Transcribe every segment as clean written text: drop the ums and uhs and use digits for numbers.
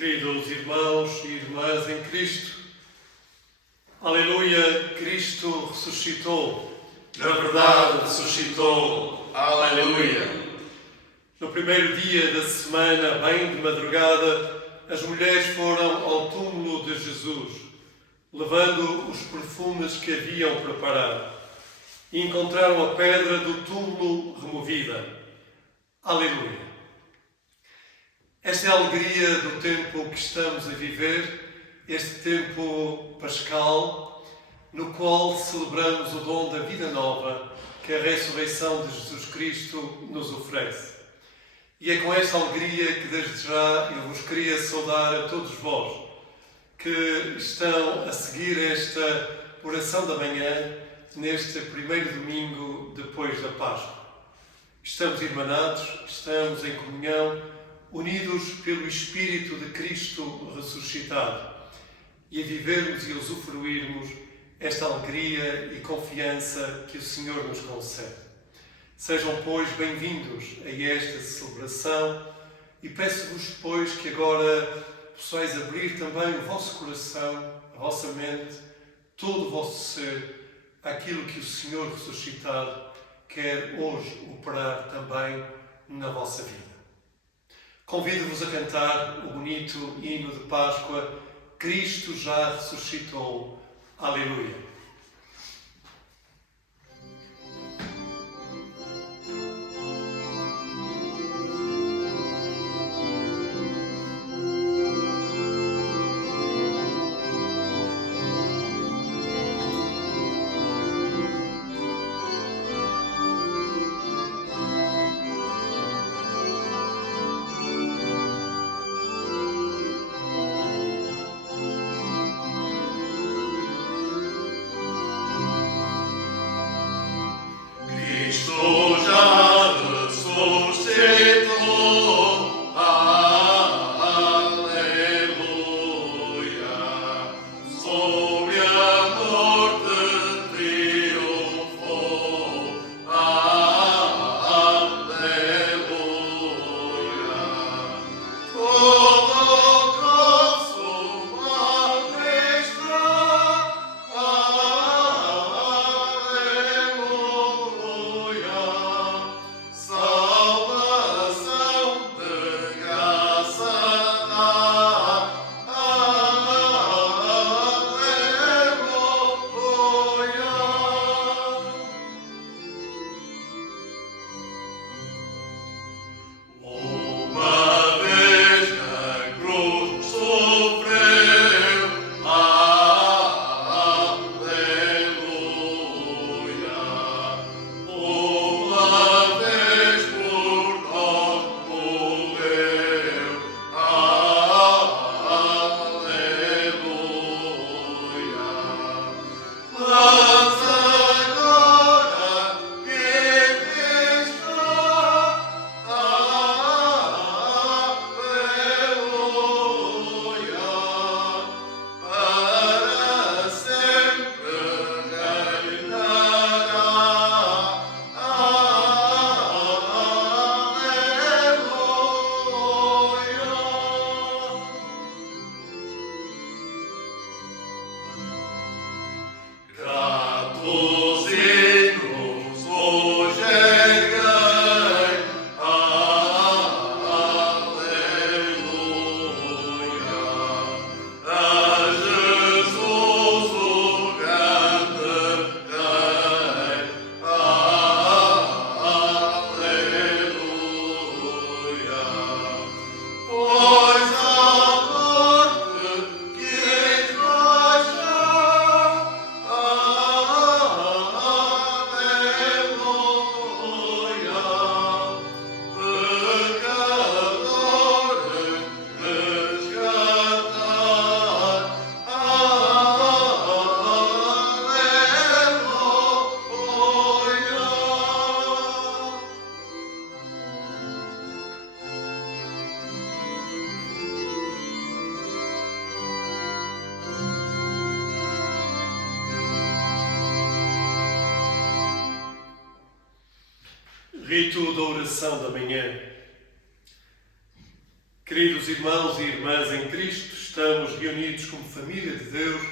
Queridos irmãos e irmãs em Cristo, aleluia, Cristo ressuscitou. Na verdade, ressuscitou. Aleluia. No primeiro dia da semana, bem de madrugada, as mulheres foram ao túmulo de Jesus, levando os perfumes que haviam preparado, e encontraram a pedra do túmulo removida. Aleluia. Esta é a alegria do tempo que estamos a viver, este tempo pascal, no qual celebramos o dom da vida nova que a ressurreição de Jesus Cristo nos oferece. E é com esta alegria que desde já eu vos queria saudar a todos vós que estão a seguir esta oração da manhã neste primeiro domingo depois da Páscoa. Estamos irmanados, estamos em comunhão, unidos pelo Espírito de Cristo ressuscitado, e a vivermos e a usufruirmos esta alegria e confiança que o Senhor nos concede. Sejam, pois, bem-vindos a esta celebração e peço-vos, pois, que agora possais abrir também o vosso coração, a vossa mente, todo o vosso ser, àquilo que o Senhor ressuscitado quer hoje operar também na vossa vida. Convido-vos a cantar o bonito hino de Páscoa, Cristo já ressuscitou. Aleluia. Cristo já ressuscitou. Aleluia. Sobre a morte triunfou. Aleluia. Todo consumado está. Salvação de graça dá. Aleluia. Uma vez na cruz sofreu. Aleluia. Uma vez por nós morreu. Aleluia. Mas agora vive está. Aleluia. Para sempre reinará. Aleluia. Gratos hinos hoje erguei. Aleluia. A Jesus o grande Rei. Aleluia. Pois a morte quis baixar. Aleluia. Pecadores resgatar. Aleluia. Rito da oração da manhã. Queridos irmãos e irmãs em Cristo, estamos reunidos como família de Deus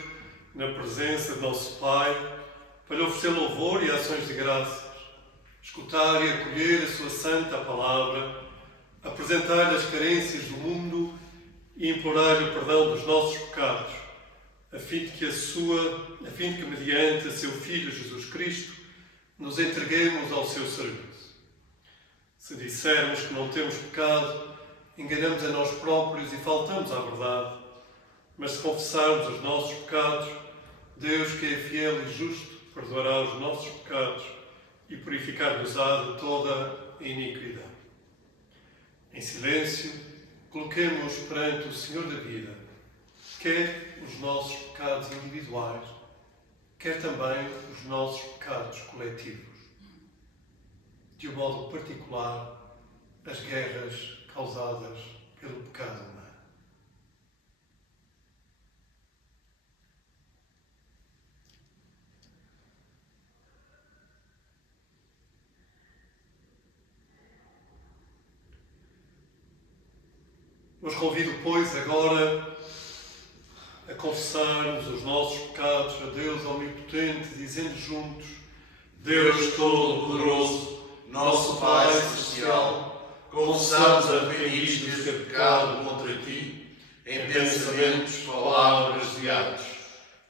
na presença de nosso Pai para lhe oferecer louvor e ações de graças, escutar e acolher a sua santa palavra, apresentar-lhe as carências do mundo e implorar-lhe o perdão dos nossos pecados, a fim de que mediante a seu Filho Jesus Cristo nos entreguemos ao seu serviço. Se dissermos que não temos pecado, enganamos a nós próprios e faltamos à verdade. Mas se confessarmos os nossos pecados, Deus, que é fiel e justo, perdoará os nossos pecados e purificar-nos-á de toda a iniquidade. Em silêncio, coloquemos perante o Senhor da vida, quer os nossos pecados individuais, quer também os nossos pecados coletivos. De um modo particular, as guerras causadas pelo pecado humano. Vos convido, pois, agora a confessarmos os nossos pecados a Deus Omnipotente, dizendo juntos: Deus Todo-Poderoso, nosso Pai Celestial, confessamos arrependidos de ter pecado contra Ti, em pensamentos, palavras e atos,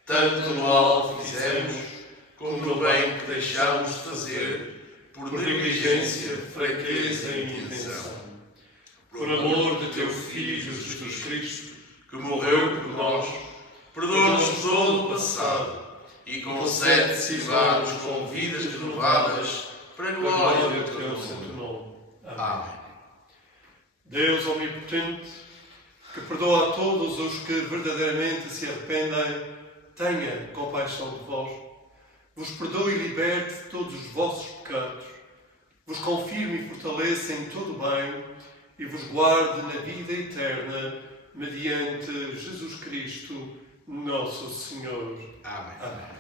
tanto no mal que fizemos, como no bem que deixámos de fazer, por negligência, fraqueza e intenção. Por amor de Teu Filho Jesus Cristo, que morreu por nós, perdoa-nos todo o passado e concede cisar-nos com vidas renovadas para a glória do Teu santo nome. Amém. Deus Omnipotente, que perdoa a todos os que verdadeiramente se arrependem, tenha compaixão de vós, vos perdoe e liberte de todos os vossos pecados, vos confirme e fortaleça em todo o bem e vos guarde na vida eterna, mediante Jesus Cristo, nosso Senhor. Amém. Amém.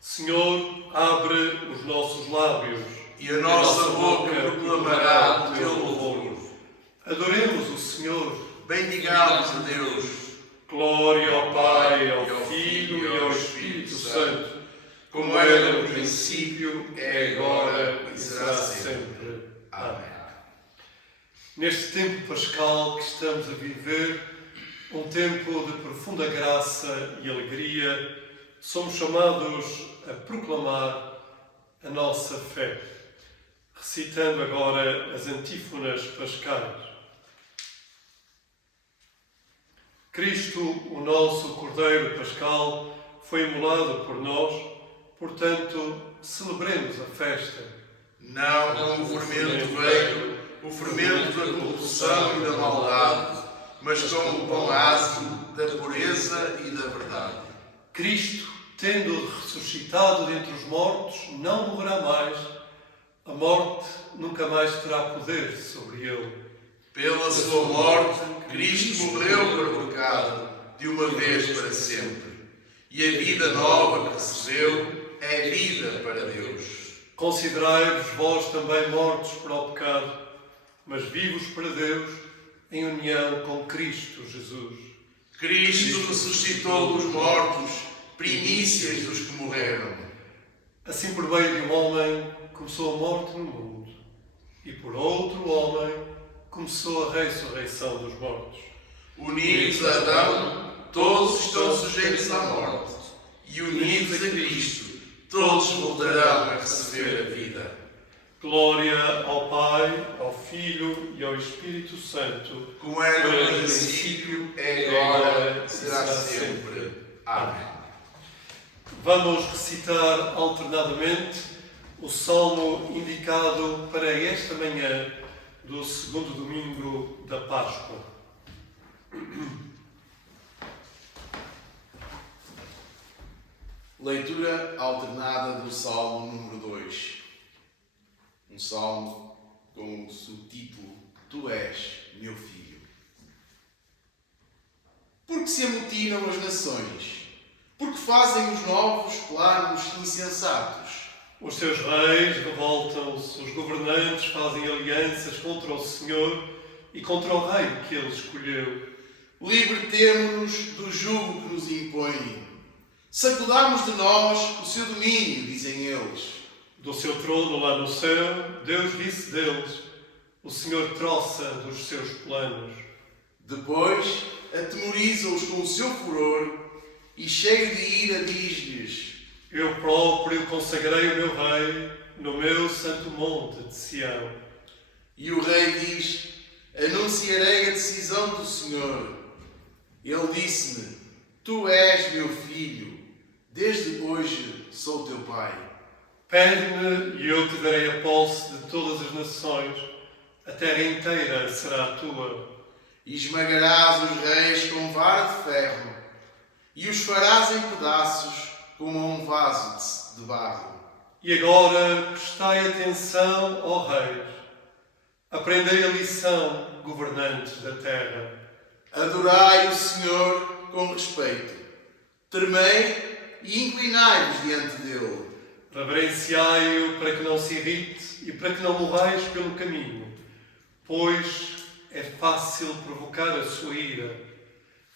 Senhor, abre os nossos lábios E a nossa boca proclamará o Teu louvor. Adoremos o Senhor. Bendigamos a Deus. Glória ao Pai, ao Filho e ao Espírito Santo, como era no princípio, é agora e e será sempre. sempre. Amém. Neste tempo pascal que estamos a viver, um tempo de profunda graça e alegria, somos chamados a proclamar a nossa fé, recitando agora as antífonas pascais. Cristo, o nosso Cordeiro Pascal, foi imolado por nós, portanto, celebremos a festa. Não como o fermento veio, o fermento da corrupção e da maldade, mas como o pão ácido da pureza e da verdade. Cristo, tendo ressuscitado dentre os mortos, não morrerá mais. A morte nunca mais terá poder sobre ele. Pela sua morte, Cristo morreu para o pecado, de uma vez para sempre. E a vida nova que recebeu é vida para Deus. Considerai-vos vós também mortos para o pecado, mas vivos para Deus, em união com Cristo Jesus. Cristo ressuscitou dos mortos, primícias dos que morreram. Assim, por meio de um homem, começou a morte no mundo, e por outro homem, começou a ressurreição dos mortos. Unidos a Adão, todos estão sujeitos à morte, e unidos a Cristo, todos voltarão a receber a vida. Glória ao Pai, ao Filho e ao Espírito Santo, Como era no princípio, é agora e será sempre. Amém. Vamos recitar alternadamente o salmo indicado para esta manhã do segundo domingo da Páscoa. Leitura alternada do Salmo número 2. Um salmo com o subtítulo Tu és meu filho. Porque se amotinam as nações? Porque fazem os novos planos insensatos? Os seus reis revoltam-se, os governantes fazem alianças contra o Senhor e contra o rei que ele escolheu. Libertemo-nos do jugo que nos impõe. Sacudamos de nós o seu domínio, dizem eles. Do seu trono lá no céu, Deus disse deles: o Senhor troça dos seus planos. Depois, atemoriza-os com o seu furor e, cheio de ira, diz-lhes: Eu próprio consagrei o meu rei no meu santo monte de Sião. E o rei diz: anunciarei a decisão do Senhor. Ele disse-me: tu és meu filho, desde hoje sou teu pai. Pede-me e eu te darei a posse de todas as nações. A terra inteira será tua. E esmagarás os reis com vara de ferro, e os farás em pedaços como a um vaso de barro. E agora prestai atenção, ó reis. Aprendei a lição, governantes da terra. Adorai o Senhor com respeito. Tremei e inclinai-vos diante dele. Reverenciai-o para que não se irrite e para que não morrais pelo caminho, pois é fácil provocar a sua ira.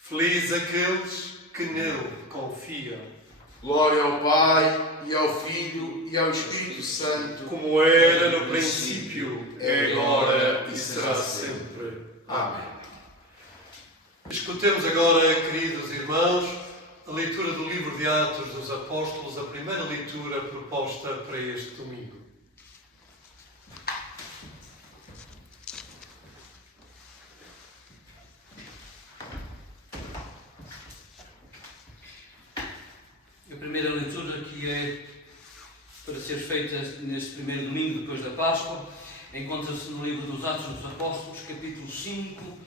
Felizes aqueles que nele confiam. Glória ao Pai, e ao Filho, e ao Espírito Santo, Como era no princípio, é agora e será sempre. Amém. Escutemos agora, queridos irmãos, a leitura do livro de Atos dos Apóstolos, a primeira leitura proposta para este domingo. A primeira leitura que é para ser feita neste primeiro domingo depois da Páscoa encontra-se no livro dos Atos dos Apóstolos, capítulo 5,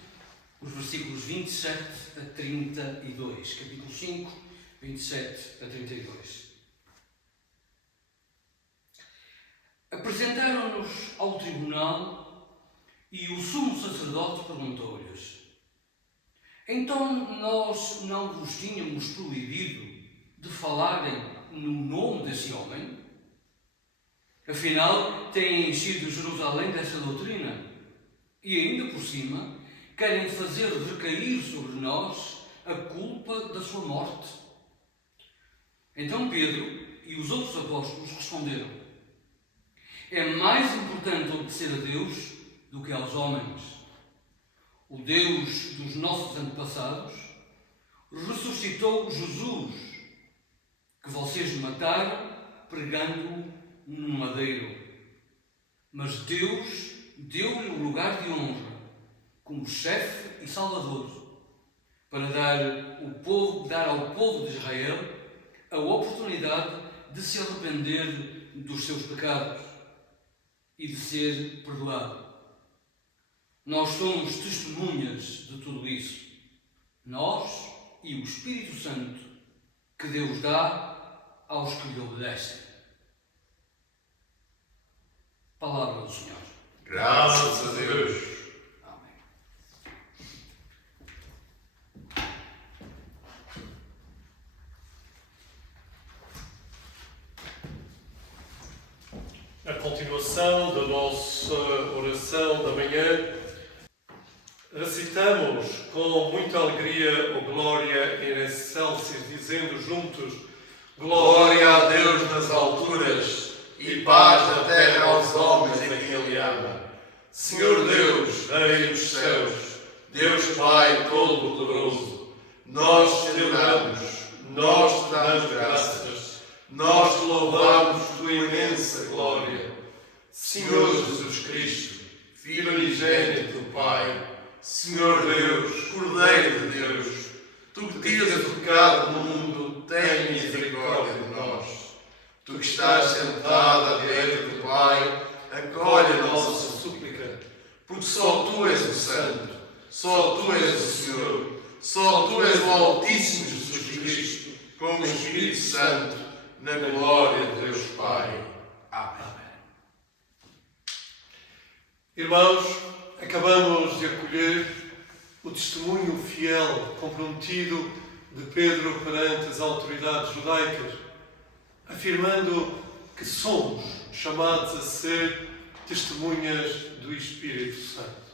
os versículos 27 a 32. Capítulo 5, 27 a 32. Apresentaram-nos ao tribunal e o sumo sacerdote perguntou-lhes: então nós não vos tínhamos proibido de falarem no nome desse homem? Afinal, têm enchido Jerusalém dessa doutrina e ainda por cima querem fazer recair sobre nós a culpa da sua morte. Então Pedro e os outros apóstolos responderam: é mais importante obedecer a Deus do que aos homens. O Deus dos nossos antepassados ressuscitou Jesus, que vocês mataram pregando-o num madeiro. Mas Deus deu-lhe o lugar de honra como chefe e salvador, para dar ao povo de Israel a oportunidade de se arrepender dos seus pecados e de ser perdoado. Nós somos testemunhas de tudo isso, nós e o Espírito Santo que Deus dá aos que lhe obedecem. Palavra do Senhor. Graças a Deus. Amém. A continuação da nossa oração da manhã, recitamos com muita alegria o Glória in Excelsis, dizendo juntos: Glória a Deus nas alturas e paz na terra aos homens em quem Ele ama. Senhor Deus, Rei dos céus, Deus Pai Todo-Poderoso, nós te adoramos, nós te damos graças, nós te louvamos tua imensa glória. Senhor Jesus Cristo, Filho unigênito do Pai, Senhor Deus, Cordeiro de Deus, tu que tiras o pecado do mundo, tem misericórdia de nós. Tu que estás sentado à direita do Pai, acolhe a nossa súplica, porque só tu és o Santo, só tu és o Senhor, só tu és o Altíssimo Jesus Cristo, com o Espírito Santo, na glória de Deus Pai. Amém. Irmãos, acabamos de acolher o testemunho fiel, comprometido de Pedro perante as autoridades judaicas, afirmando que somos chamados a ser testemunhas do Espírito Santo.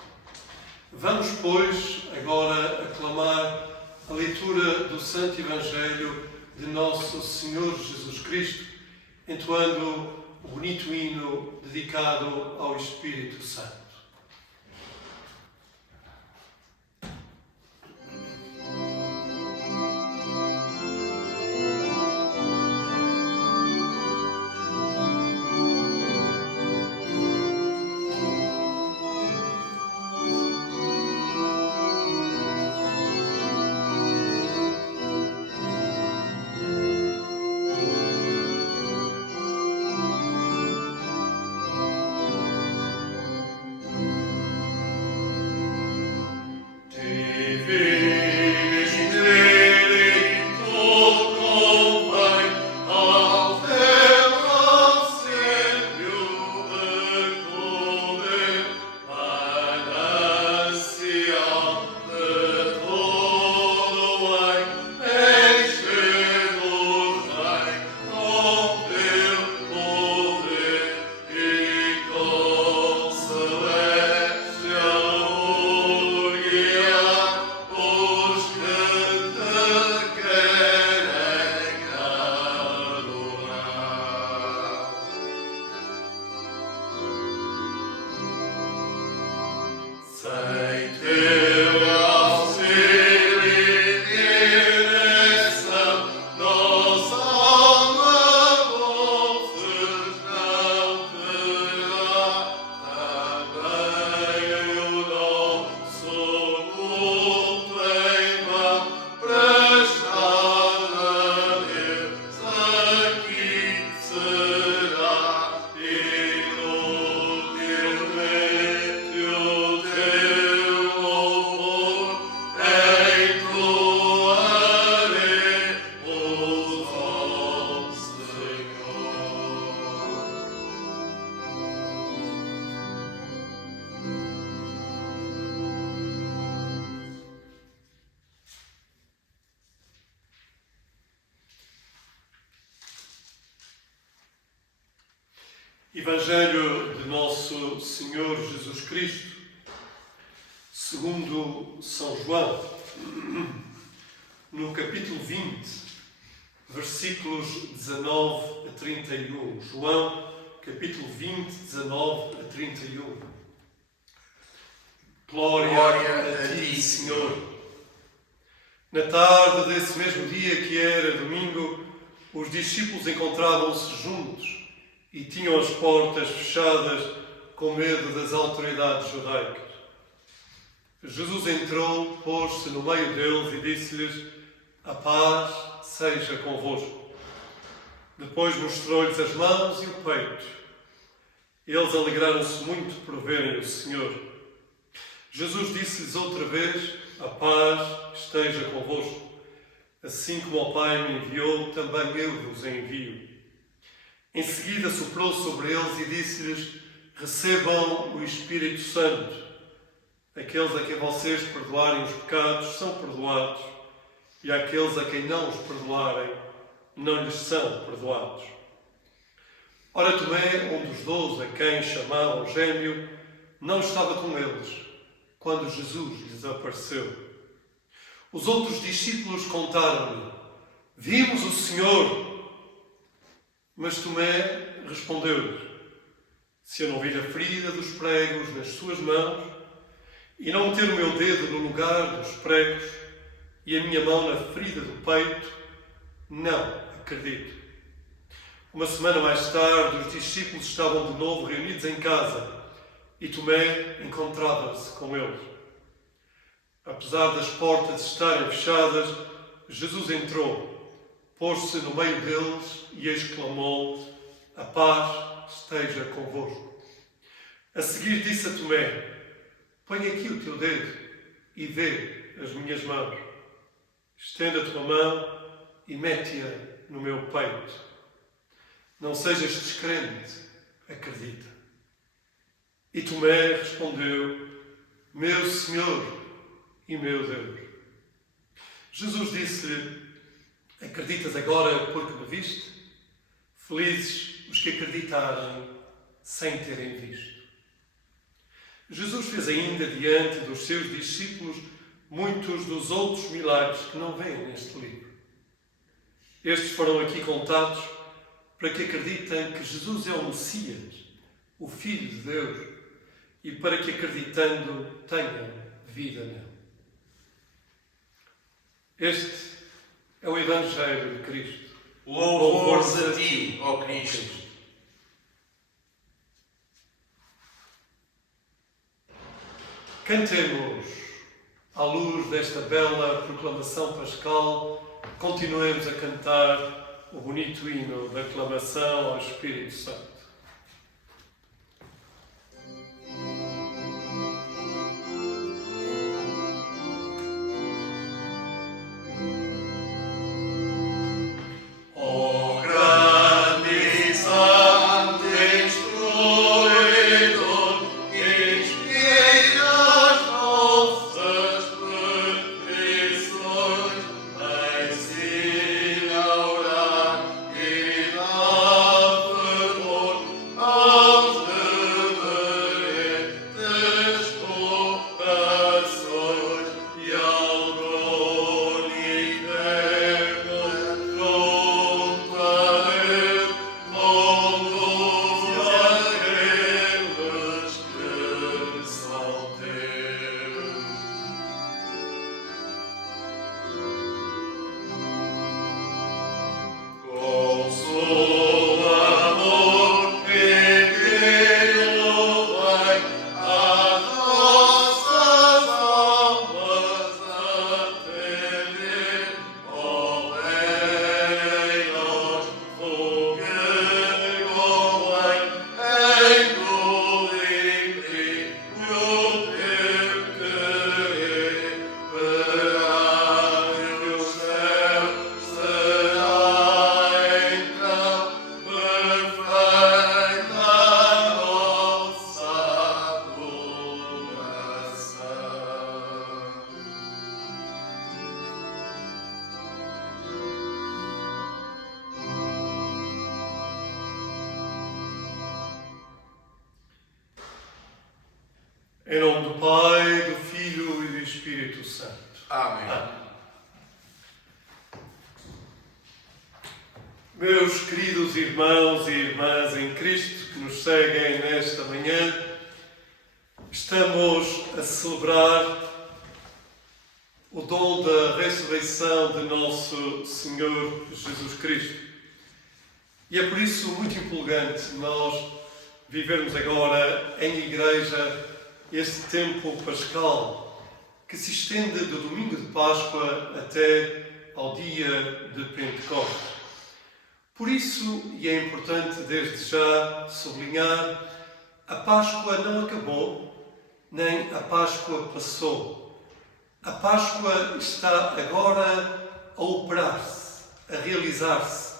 Vamos, pois, agora aclamar a leitura do Santo Evangelho de Nosso Senhor Jesus Cristo, entoando o bonito hino dedicado ao Espírito Santo. Evangelho de Nosso Senhor Jesus Cristo, segundo São João, no capítulo 20, versículos 19 a 31. João, capítulo 20, 19 a 31. Glória a ti, Senhor. Na tarde desse mesmo dia, que era domingo, os discípulos encontravam-se juntos e tinham as portas fechadas com medo das autoridades judaicas. Jesus entrou, pôs-se no meio deles e disse-lhes: "A paz seja convosco." Depois mostrou-lhes as mãos e o peito. Eles alegraram-se muito por verem o Senhor. Jesus disse-lhes outra vez: "A paz esteja convosco. Assim como o Pai me enviou, também eu vos envio." Em seguida soprou sobre eles e disse-lhes: "Recebam o Espírito Santo. Aqueles a quem vocês perdoarem os pecados são perdoados, e aqueles a quem não os perdoarem não lhes são perdoados." Ora, Tomé, um dos 12, a quem chamavam Gêmeo, não estava com eles quando Jesus lhes apareceu. Os outros discípulos contaram-lhe: "Vimos o Senhor." Mas Tomé respondeu-lhes: "Se eu não vir a ferida dos pregos nas suas mãos, e não meter o meu dedo no lugar dos pregos, e a minha mão na ferida do peito, não acredito." Uma semana mais tarde, os discípulos estavam de novo reunidos em casa, e Tomé encontrava-se com eles. Apesar das portas estarem fechadas, Jesus entrou, pôs-se no meio deles e exclamou: "A paz esteja convosco." A seguir disse a Tomé: "Põe aqui o teu dedo e vê as minhas mãos. Estenda a tua mão e mete-a no meu peito. Não sejas descrente, acredita." E Tomé respondeu: "Meu Senhor e meu Deus." Jesus disse-lhe: "Acreditas agora porque me viste? Felizes os que acreditarem sem terem visto." Jesus fez ainda diante dos seus discípulos muitos dos outros milagres que não vêm neste livro. Estes foram aqui contados para que acreditem que Jesus é o Messias, o Filho de Deus, e para que, acreditando, tenham vida nele. Este é o Evangelho de Cristo. Louvores a ti, ó Cristo. Cantemos, à luz desta bela proclamação pascal, continuemos a cantar o bonito hino da aclamação ao Espírito Santo. Em nome do Pai, do Filho e do Espírito Santo. Amém. Meus queridos irmãos e irmãs em Cristo que nos seguem nesta manhã, estamos a celebrar o dom da ressurreição de nosso Senhor Jesus Cristo. E é por isso muito empolgante nós vivermos agora em igreja este tempo pascal que se estende do domingo de Páscoa até ao dia de Pentecostes. Por isso, e é importante desde já sublinhar, a Páscoa não acabou, nem a Páscoa passou. A Páscoa está agora a operar-se, a realizar-se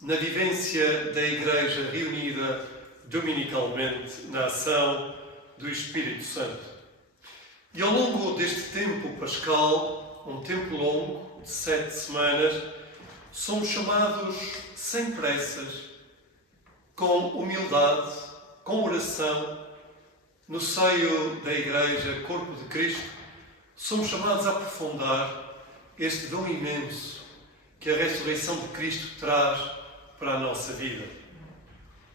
na vivência da Igreja reunida dominicalmente na ação do Espírito Santo. E ao longo deste tempo pascal, um tempo longo, de 7 semanas, somos chamados sem pressas, com humildade, com oração, no seio da Igreja, Corpo de Cristo, somos chamados a aprofundar este dom imenso que a ressurreição de Cristo traz para a nossa vida.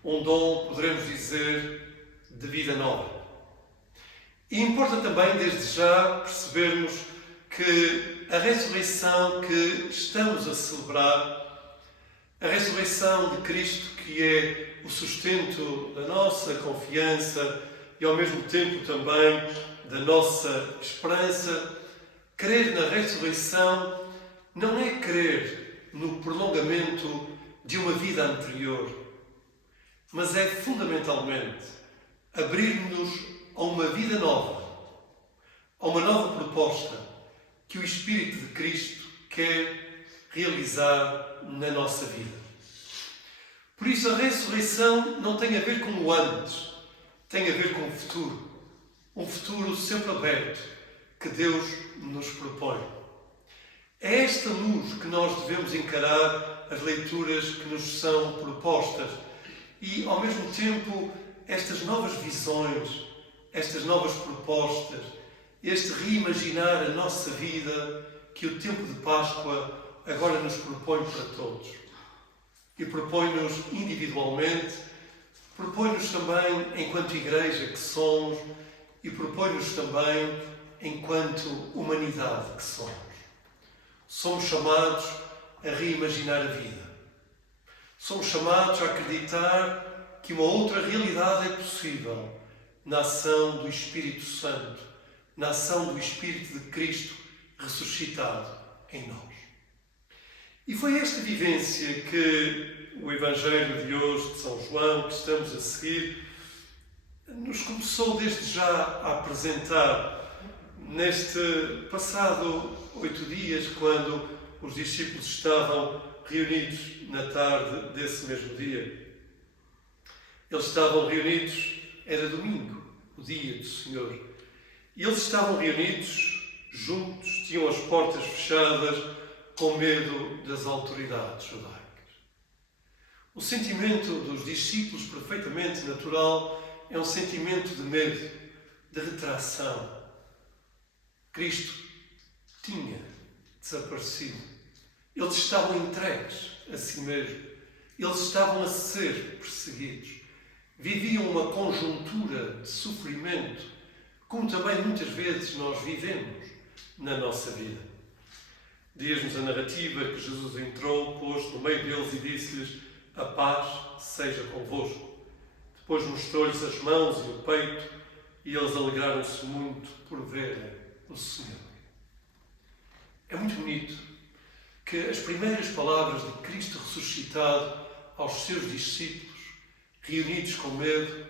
Um dom, poderemos dizer, de vida nova. E importa também, desde já, percebermos que a ressurreição que estamos a celebrar, a ressurreição de Cristo, que é o sustento da nossa confiança e, ao mesmo tempo, também da nossa esperança, crer na ressurreição não é crer no prolongamento de uma vida anterior, mas é, fundamentalmente, abrir-nos a uma vida nova, a uma nova proposta que o Espírito de Cristo quer realizar na nossa vida. Por isso, a ressurreição não tem a ver com o antes, tem a ver com o futuro. Um futuro sempre aberto que Deus nos propõe. É esta luz que nós devemos encarar as leituras que nos são propostas e, ao mesmo tempo, estas novas visões estas novas propostas, este reimaginar a nossa vida que o tempo de Páscoa agora nos propõe para todos. E propõe-nos individualmente, propõe-nos também enquanto igreja que somos e propõe-nos também enquanto humanidade que somos. Somos chamados a reimaginar a vida. Somos chamados a acreditar que uma outra realidade é possível na ação do Espírito Santo, na ação do Espírito de Cristo ressuscitado em nós. E foi esta vivência que o Evangelho de hoje, de São João, que estamos a seguir, nos começou desde já a apresentar neste passado 8 dias, quando os discípulos estavam reunidos na tarde desse mesmo dia. Eles estavam reunidos, era domingo, o dia do Senhor, e eles estavam reunidos juntos, tinham as portas fechadas, com medo das autoridades judaicas. O sentimento dos discípulos, perfeitamente natural, é um sentimento de medo, de retração. Cristo tinha desaparecido. Eles estavam entregues a si mesmo. Eles estavam a ser perseguidos. Viviam uma conjuntura de sofrimento, como também muitas vezes nós vivemos na nossa vida. Diz-nos a narrativa que Jesus entrou, pôs no meio deles e disse-lhes: a paz seja convosco. Depois mostrou-lhes as mãos e o peito e eles alegraram-se muito por verem o Senhor. É muito bonito que as primeiras palavras de Cristo ressuscitado aos seus discípulos, reunidos com medo,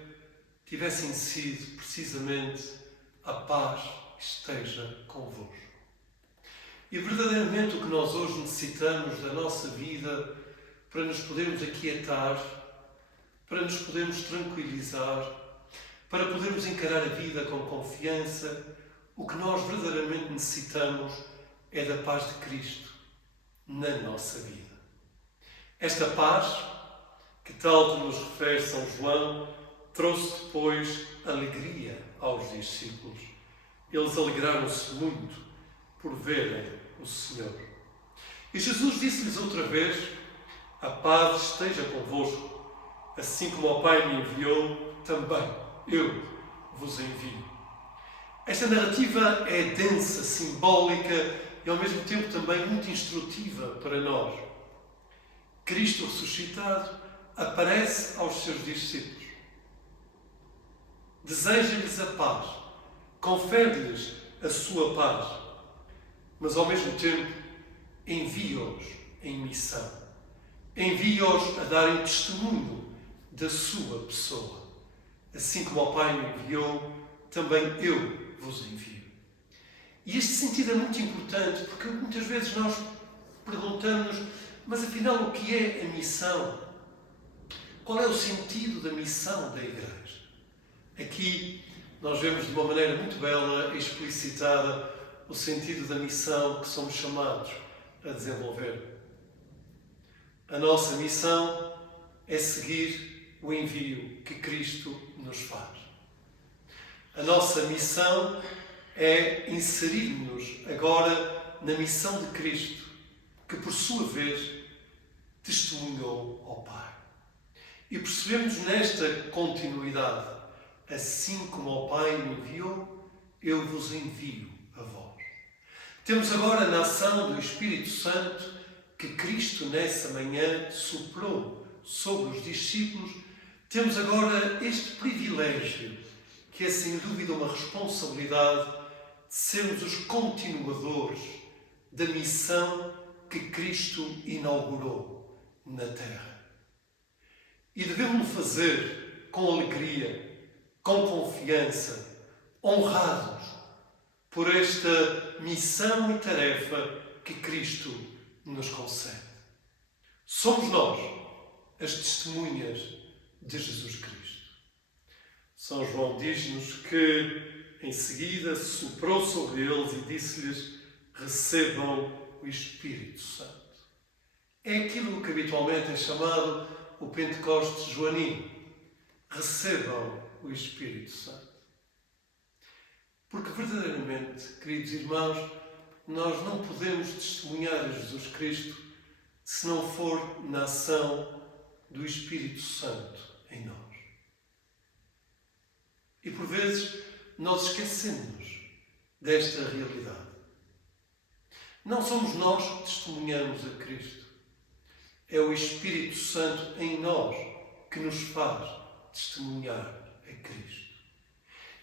tivessem sido precisamente: a paz esteja convosco. E verdadeiramente o que nós hoje necessitamos da nossa vida para nos podermos aquietar, para nos podermos tranquilizar, para podermos encarar a vida com confiança, o que nós verdadeiramente necessitamos é da paz de Cristo na nossa vida. Esta paz, que tal como nos refere São João, trouxe depois alegria aos discípulos. Eles alegraram-se muito por verem o Senhor. E Jesus disse-lhes outra vez: a paz esteja convosco, assim como o Pai me enviou, também eu vos envio. Esta narrativa é densa, simbólica e ao mesmo tempo também muito instrutiva para nós. Cristo ressuscitado aparece aos seus discípulos, deseja-lhes a paz, confere-lhes a sua paz, mas ao mesmo tempo envia-os em missão. Envia-os a darem testemunho da sua pessoa. Assim como o Pai me enviou, também eu vos envio. E este sentido é muito importante, porque muitas vezes nós perguntamos: mas afinal o que é a missão? Qual é o sentido da missão da Igreja? Aqui nós vemos de uma maneira muito bela, explicitada, o sentido da missão que somos chamados a desenvolver. A nossa missão é seguir o envio que Cristo nos faz. A nossa missão é inserir-nos agora na missão de Cristo, que por sua vez testemunhou ao Pai. E percebemos nesta continuidade: assim como o Pai me enviou, eu vos envio a vós. Temos agora na ação do Espírito Santo que Cristo nessa manhã soprou sobre os discípulos. Temos agora este privilégio, que é sem dúvida uma responsabilidade, de sermos os continuadores da missão que Cristo inaugurou na Terra. E devemos fazer com alegria, com confiança, honrados por esta missão e tarefa que Cristo nos concede. Somos nós as testemunhas de Jesus Cristo. São João diz-nos que em seguida soprou sobre eles e disse-lhes: recebam o Espírito Santo. É aquilo que habitualmente é chamado o Pentecostes joanino. Recebam o Espírito Santo. Porque verdadeiramente, queridos irmãos, nós não podemos testemunhar a Jesus Cristo se não for na ação do Espírito Santo em nós. E por vezes nós esquecemos desta realidade. Não somos nós que testemunhamos a Cristo. É o Espírito Santo em nós que nos faz testemunhar a Cristo.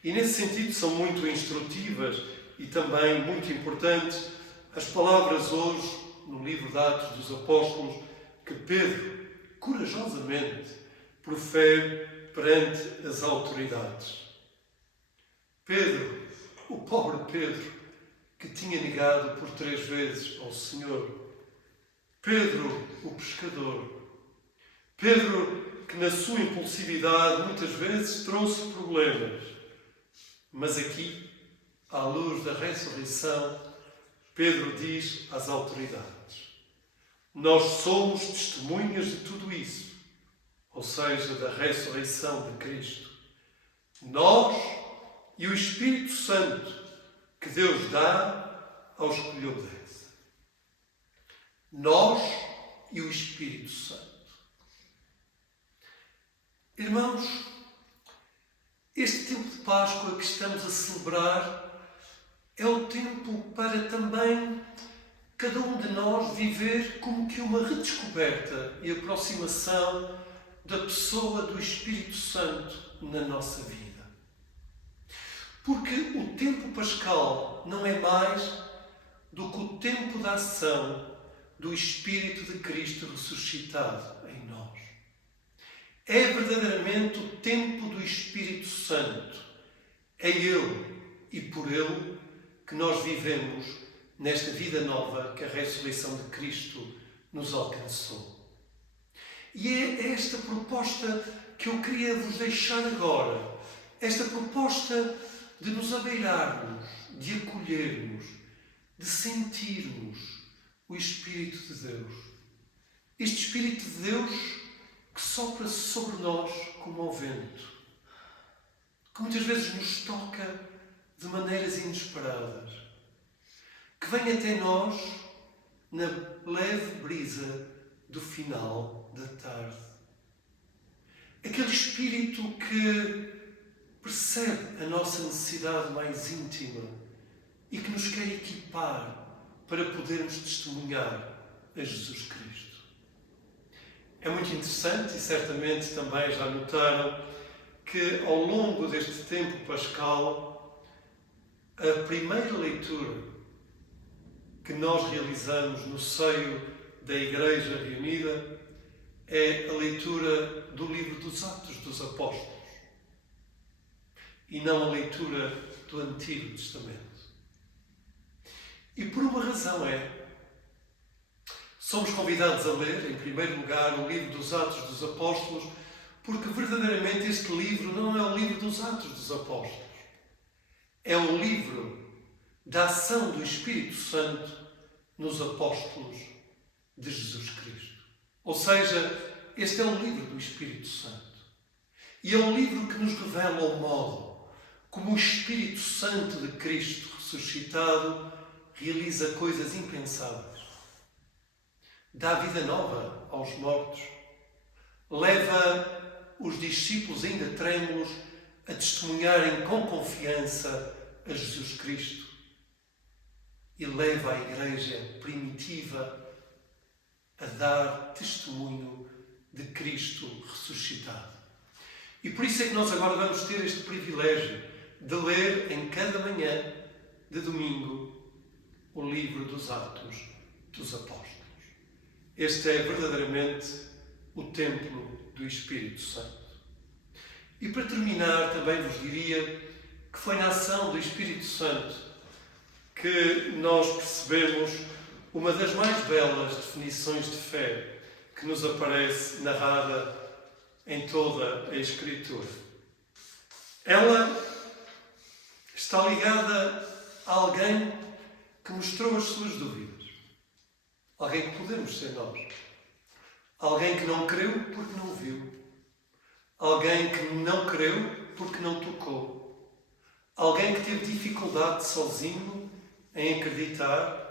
E nesse sentido são muito instrutivas e também muito importantes as palavras hoje no livro de Atos dos Apóstolos que Pedro corajosamente profere perante as autoridades. Pedro, o pobre Pedro, que tinha negado por 3 vezes ao Senhor. Pedro, o pescador. Pedro, que na sua impulsividade muitas vezes trouxe problemas. Mas aqui, à luz da ressurreição, Pedro diz às autoridades: nós somos testemunhas de tudo isso, ou seja, da ressurreição de Cristo. Nós e o Espírito Santo que Deus dá aos que lhe obedecem. Nós e o Espírito Santo. Irmãos, este tempo de Páscoa que estamos a celebrar é o tempo para também cada um de nós viver como que uma redescoberta e aproximação da pessoa do Espírito Santo na nossa vida. Porque o tempo pascal não é mais do que o tempo da ação do Espírito de Cristo ressuscitado em nós. É verdadeiramente o tempo do Espírito Santo. É Ele e por Ele que nós vivemos nesta vida nova que a ressurreição de Cristo nos alcançou. E é esta proposta que eu queria vos deixar agora. Esta proposta de nos abeirarmos, de acolhermos, de sentirmos o Espírito de Deus. Este Espírito de Deus que sopra sobre nós como ao vento, que muitas vezes nos toca de maneiras inesperadas, que vem até nós na leve brisa do final da tarde. Aquele Espírito que percebe a nossa necessidade mais íntima e que nos quer equipar para podermos testemunhar a Jesus Cristo. É muito interessante e certamente também já notaram que ao longo deste tempo pascal, a primeira leitura que nós realizamos no seio da Igreja reunida é a leitura do livro dos Atos dos Apóstolos e não a leitura do Antigo Testamento. E por uma razão somos convidados a ler, em primeiro lugar, o livro dos Atos dos Apóstolos, porque verdadeiramente este livro não é o livro dos Atos dos Apóstolos. É o livro da ação do Espírito Santo nos apóstolos de Jesus Cristo. Ou seja, este é o livro do Espírito Santo. E é um livro que nos revela o modo como o Espírito Santo de Cristo ressuscitado realiza coisas impensáveis. Dá vida nova aos mortos. Leva os discípulos ainda trêmulos a testemunharem com confiança a Jesus Cristo. E leva a Igreja primitiva a dar testemunho de Cristo ressuscitado. E por isso é que nós agora vamos ter este privilégio de ler em cada manhã de domingo o livro dos Atos dos Apóstolos. Este é verdadeiramente o templo do Espírito Santo. E para terminar, também vos diria que foi na ação do Espírito Santo que nós percebemos uma das mais belas definições de fé que nos aparece narrada em toda a Escritura. Ela está ligada a alguém que mostrou as suas dúvidas. Alguém que podemos ser nós. Alguém que não creu porque não viu. Alguém que não creu porque não tocou. Alguém que teve dificuldade sozinho em acreditar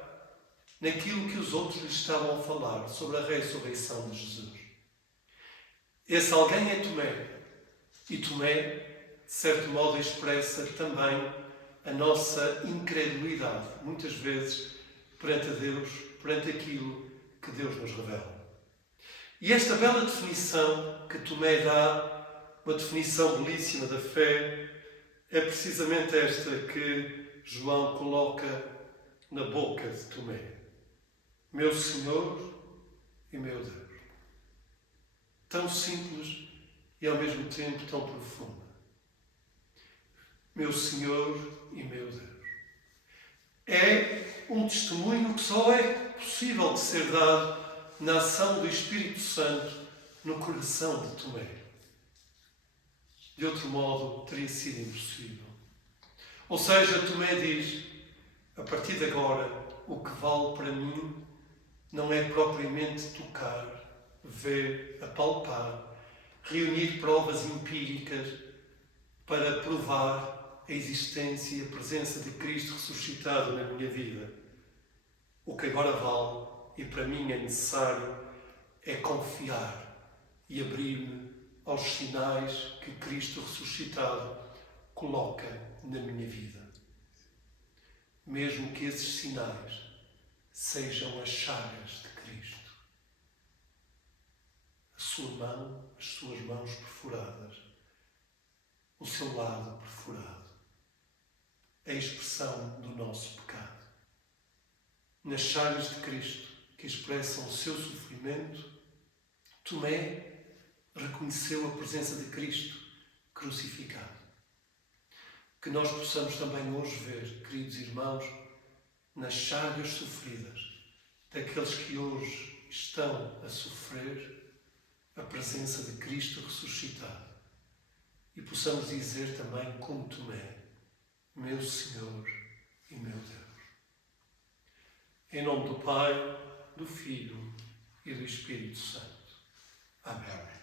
naquilo que os outros lhe estavam a falar sobre a ressurreição de Jesus. Esse alguém é Tomé. E Tomé, de certo modo, expressa também a nossa incredulidade, muitas vezes, perante a Deus, perante aquilo que Deus nos revela. E esta bela definição que Tomé dá, uma definição belíssima da fé, é precisamente esta que João coloca na boca de Tomé. Meu Senhor e meu Deus. Tão simples e ao mesmo tempo tão profunda. Meu Senhor e meu Deus. É um testemunho que só é possível de ser dado na ação do Espírito Santo no coração de Tomé. De outro modo, teria sido impossível. Ou seja, Tomé diz, a partir de agora, o que vale para mim não é propriamente tocar, ver, apalpar, reunir provas empíricas para provar a existência e a presença de Cristo ressuscitado na minha vida. O que agora vale, e para mim é necessário, é confiar e abrir-me aos sinais que Cristo ressuscitado coloca na minha vida. Mesmo que esses sinais sejam as chagas de Cristo. A sua mão, as suas mãos perfuradas, o seu lado perfurado. A expressão do nosso pecado. Nas chagas de Cristo, que expressam o seu sofrimento, Tomé reconheceu a presença de Cristo crucificado. Que nós possamos também hoje ver, queridos irmãos, nas chagas sofridas daqueles que hoje estão a sofrer a presença de Cristo ressuscitado. E possamos dizer também como Tomé, meu Senhor e meu Deus. Em nome do Pai, do Filho e do Espírito Santo. Amém.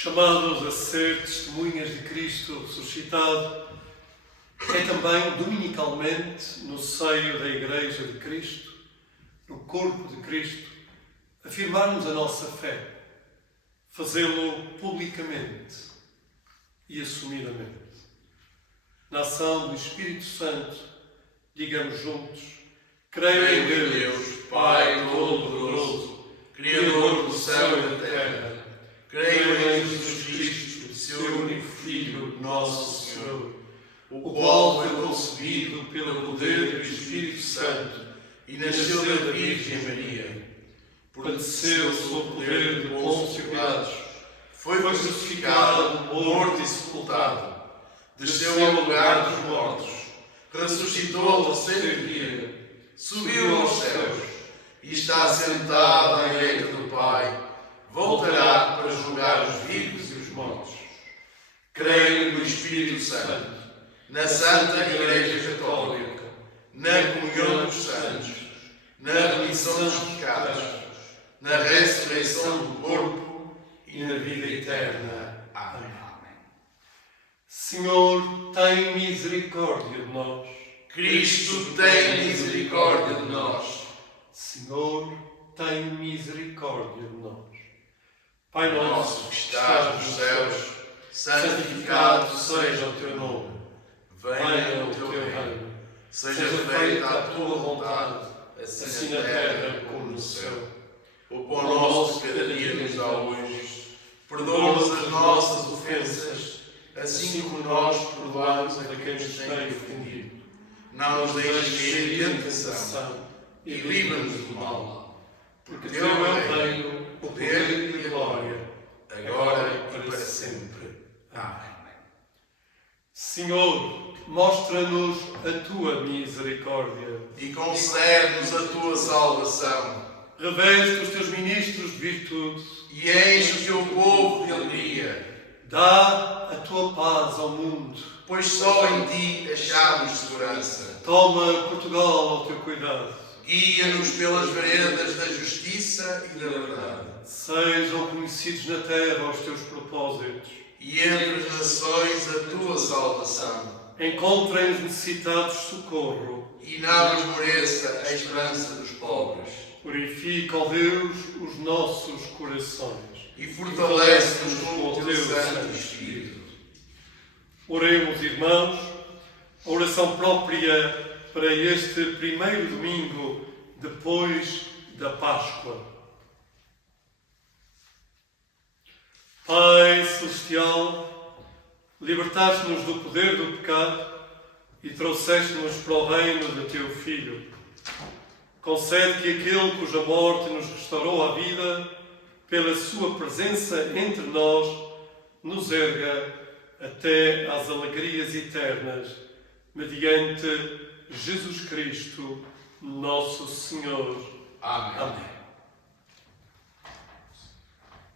Chamados a ser testemunhas de Cristo ressuscitado, é também dominicalmente no seio da Igreja de Cristo, no corpo de Cristo, afirmarmos a nossa fé, fazê-lo publicamente e assumidamente. Na ação do Espírito Santo, digamos juntos, creio em Deus, Pai Todo-Poderoso, Criador do céu e da terra. Creio em Jesus Cristo, seu único Filho, nosso Senhor, o qual foi concebido pelo poder do Espírito Santo e nasceu da Virgem Maria. Padeceu sob o poder de Pôncio Pilatos, foi crucificado, morto e sepultado, desceu ao lugar dos mortos, ressuscitou ao terceiro dia, subiu aos céus e está sentado à direita do Pai. Voltará para julgar os vivos e os mortos. Creio no Espírito Santo, na Santa Igreja Católica, na comunhão dos santos, na remissão dos pecados, na ressurreição do corpo e na vida eterna. Amém. Senhor, tem misericórdia de nós. Cristo, tem misericórdia de nós. Senhor, tem misericórdia de nós. Pai Nosso que estás nos céus, santificado seja o teu nome. Venha o teu reino. Seja feita a tua vontade, assim na terra como no céu. O pão nosso de cada dia nos dá hoje. Perdoa-nos as nossas ofensas, assim como nós perdoamos a quem nos tem ofendido. Não nos deixes cair em tentação e livra-nos do mal. Porque teu é o reino, o poder e a glória, agora e para sempre. Amém. Senhor, mostra-nos a tua misericórdia E concede-nos a tua salvação. Reveste os teus ministros de virtude. E enche o teu povo de alegria. Dá a tua paz ao mundo. pois só em ti achamos segurança. Toma Portugal ao teu cuidado. Guia-nos pelas veredas da justiça e da verdade. Sejam conhecidos na terra os teus propósitos. E entre as nações a tua salvação. Encontrem os necessitados socorro. E não esmoreça a esperança dos pobres. Purifica, ó Deus, os nossos corações. E fortalece-nos com o teu Santo Espírito. Oremos, irmãos, a oração própria para este primeiro domingo depois da Páscoa. Pai Celestial, libertaste-nos do poder do pecado e trouxeste-nos para o reino de teu Filho. Concede que aquele cuja morte nos restaurou à vida, pela sua presença entre nós, nos erga até às alegrias eternas, mediante Jesus Cristo, nosso Senhor. Amém. Amém.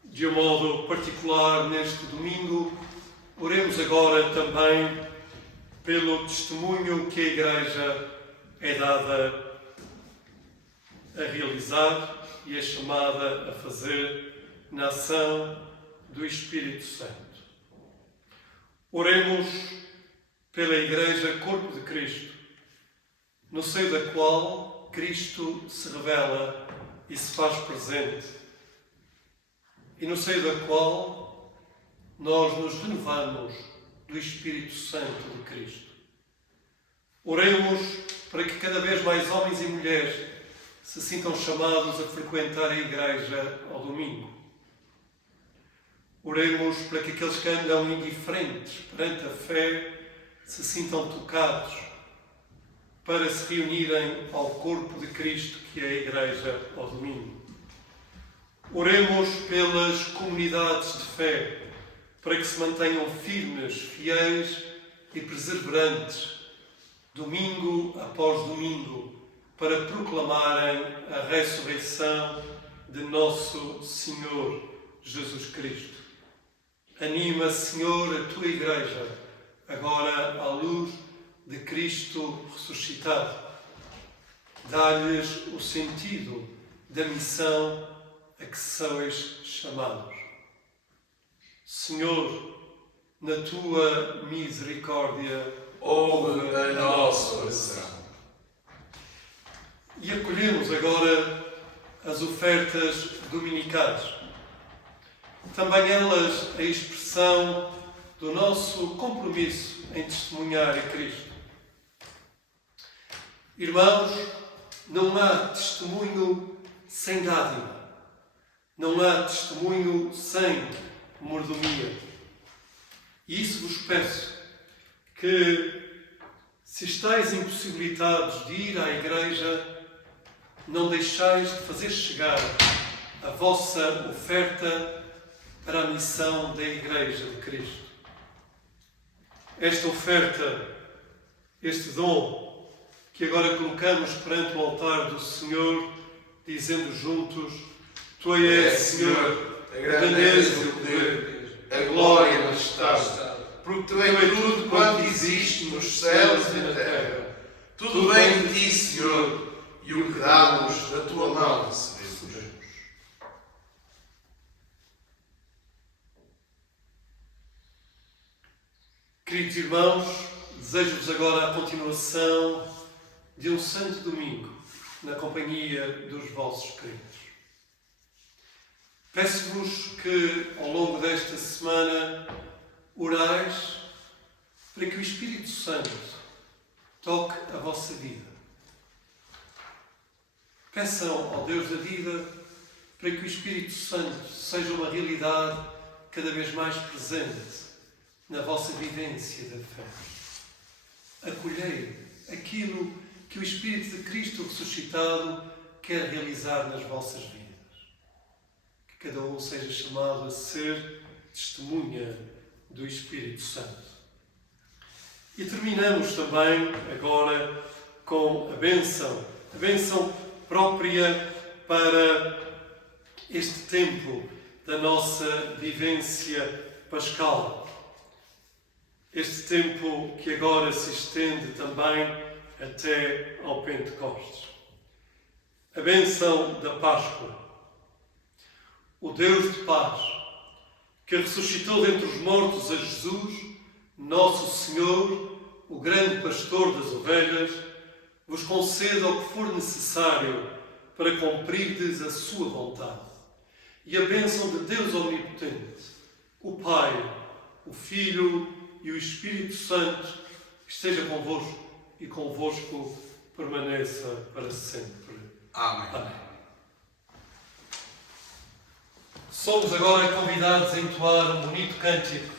De um modo particular, neste domingo, oremos agora também pelo testemunho que a Igreja é dada a realizar e é chamada a fazer na ação do Espírito Santo. Oremos pela Igreja, corpo de Cristo, no seio da qual Cristo se revela e se faz presente, e no seio da qual nós nos renovamos do Espírito Santo de Cristo. Oremos para que cada vez mais homens e mulheres se sintam chamados a frequentar a Igreja ao domingo. Oremos para que aqueles que andam indiferentes perante a fé se sintam tocados para se reunirem ao corpo de Cristo, que é a Igreja ao domingo. Oremos pelas comunidades de fé, para que se mantenham firmes, fiéis e perseverantes, domingo após domingo, para proclamarem a ressurreição de nosso Senhor Jesus Cristo. Anima, Senhor, a tua Igreja, agora à luz de Cristo ressuscitado. Dá-lhes o sentido da missão a que sois chamados. Senhor, na tua misericórdia, Ouve a nossa oração. E acolhemos agora as ofertas dominicais. Também elas a expressão do nosso compromisso em testemunhar a Cristo. Irmãos, não há testemunho sem dádiva. Não há testemunho sem mordomia. E isso vos peço, que se estáis impossibilitados de ir à Igreja, não deixais de fazer chegar a vossa oferta para a missão da Igreja de Cristo. Esta oferta, este dom, que agora colocamos perante o altar do Senhor, dizendo juntos: Tu és, Senhor, a grandeza e o poder, a glória e a majestade, porque tu é tudo quanto existe nos céus e na terra. Tudo vem de ti, Senhor, e o que damos da tua mão recebemos. Queridos irmãos, desejo-vos agora a continuação de um santo domingo na companhia dos vossos queridos. Peço-vos que, ao longo desta semana, orais para que o Espírito Santo toque a vossa vida. Peçam ao Deus da vida para que o Espírito Santo seja uma realidade cada vez mais presente na vossa vivência da fé. Acolhei aquilo que o Espírito de Cristo ressuscitado quer realizar nas vossas vidas. Que cada um seja chamado a ser testemunha do Espírito Santo. E terminamos também agora com a bênção própria para este tempo da nossa vivência pascal. Este tempo que agora se estende também até ao Pentecostes. A bênção da Páscoa. O Deus de paz, que ressuscitou dentre os mortos a Jesus, nosso Senhor, o grande pastor das ovelhas, vos conceda o que for necessário para cumprirdes a sua vontade. E a bênção de Deus Omnipotente, o Pai, o Filho e o Espírito Santo, esteja convosco e convosco permaneça para sempre. Amém. Amém. Somos agora convidados a entoar um bonito cântico,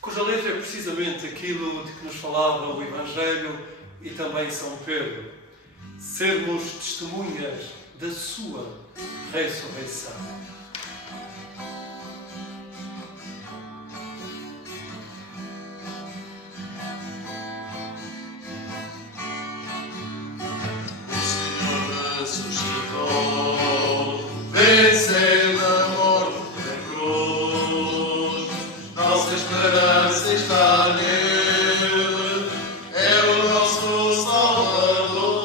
cuja letra é precisamente aquilo de que nos falava o Evangelho e também São Pedro. Sermos testemunhas da sua ressurreição. Ressuscitou, venceu a morte da cruz. Nossa esperança está nele, é o nosso Salvador.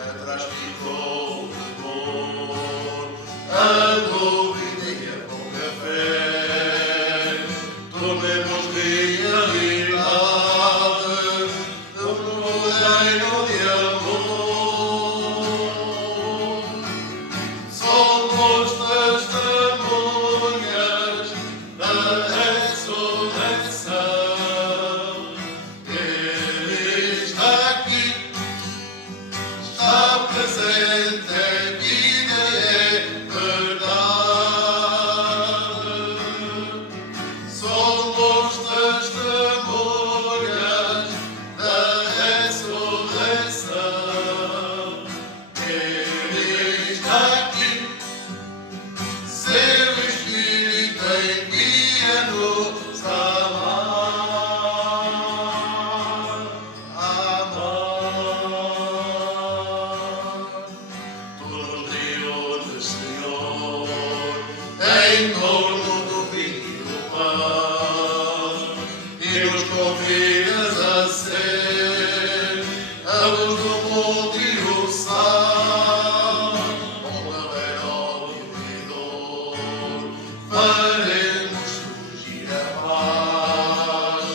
Atrás ficou o temor, a dúvida e a pouca fé. Tornemos realidade do novo reino de amor. Somos testemunhas da ressurreição. Ele está aqui, está presente, é vida e é verdade. Somos testemunhas da ressurreição. Ele está aqui, seu Espírito envia-nos a amar. Todos reúne, Senhor, em torno do vinho e do pão, e nos convidas a ser a luz do mundo e o sal. Com a verão e o vigor, faremos surgir a paz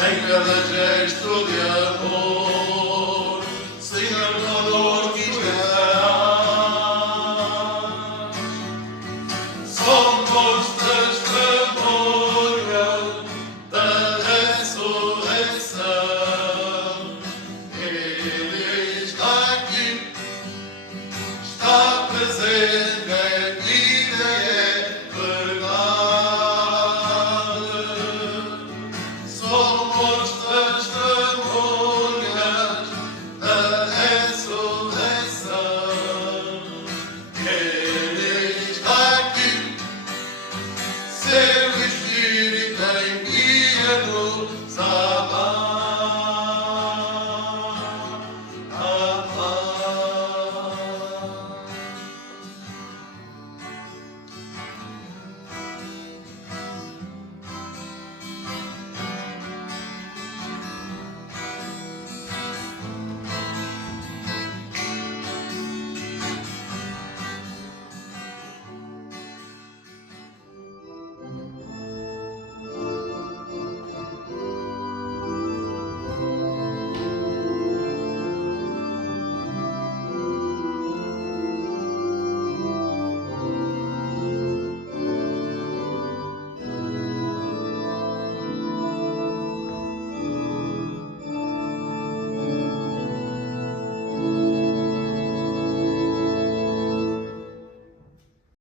em cada gesto de amor. Senhor, connosco estarás. Somos